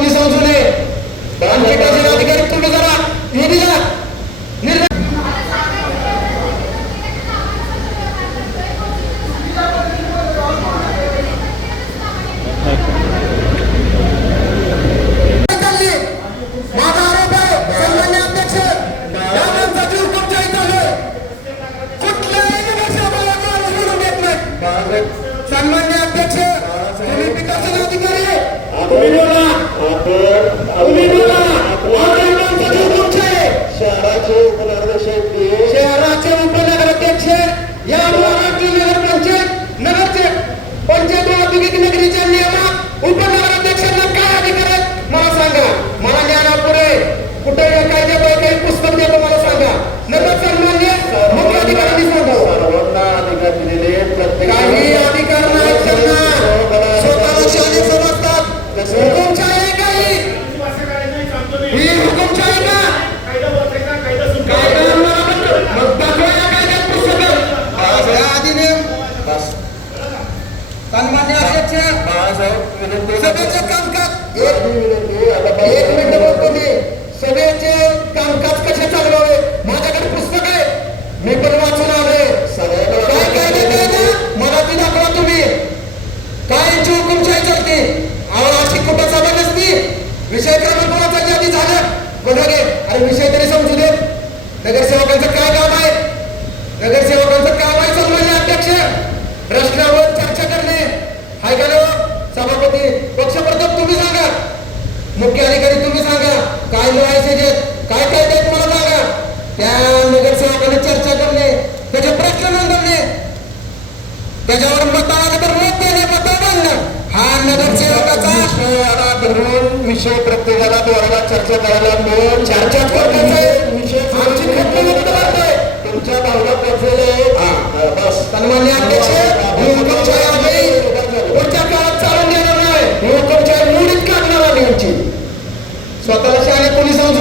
कोणी समजू नये. बांधकामाचे अधिकारी तुम्ही जरा हे दिला निर्णय. माझा आरोप आहे सन्मान्य अध्यक्ष, या माणसाची हुकुमशाही चालू आहे. कुठल्याही नगरसेवकाला माणूस म्हणून देत नाही. सन्मान्य अध्यक्ष, तुम्ही विकासाचे अधिकारी तुम्ही बोला, तुम्ही बोला. माझ्या माणसाची हुकुमशाही आहे. शहराचे उपनगराध्यक्ष या महाराष्ट्र नगर पंचायत नगरचे पंचायत महानगरी नगरीच्या नियमात उपनगराध्यक्षांना काय अधिकार आहेत मला सांगा. मला ज्ञानापुरे कुठे कायद्यात काही पुस्तक देतो मला सांगा. नगर सन्मान्य मुख्य अधिकाऱ्यांनी सांगा. सर्वांना अधिकार दिलेले काही अधिकार नाही त्यांना. स्वतःला शाळे समजतात. हुकुमशाही आहे काही ही हुकुमशाही का कायदा मग दाखवायला कायद्यात पुस्तक अधिनियम. सन्मान्य अध्यक्ष, सभेचे कामकाज एक मिनिट बोलतो मी. सभेचे कामकाज कसे चालवावे माझ्याकडे पुस्तक आहे, मी पण वाचून आलोय. काय कायदा कायदा मला ती दाखवा तुम्ही. कायची हुकुमशाही चालते. अशी कुठं सभा नसती. विषय क्रमांकाचा यादी झालं बघा गे. अरे विषय तरी समजू दे. नगरसेवकांचं काय काम आहे? नगरसेवकांचं काम आहे सन्मान्य अध्यक्ष प्रश्नावर चर्चा करणे. हाय का सभापती पक्षप्रमुख तुम्ही सांगा, मुख्य अधिकारी तुम्ही सांगा, काय लिहायचे काय काय देत मला सांगा. त्या नगरसेवकाने चर्चा करणे, त्याचे प्रश्न नोंदवणे, त्याच्यावर मत आलं तर मत देणे, मत मांडणं हा नगरसेवकाचा धरून विषय प्रत्येकाला द्वारा चर्चा करायला मिळून चर्चा करण्याचा विषय आमची खटली व्यक्त करतोय. तुमच्या भावनात बसलेले बस. सन्मान्य अध्यक्ष, ही हुकुमशाही आम्ही पुढच्या काळात चालून देणार नाही. ही हुकुमशाही मोडीत काढणार आम्ही. आमची स्वतःला शाळे कोणी समजू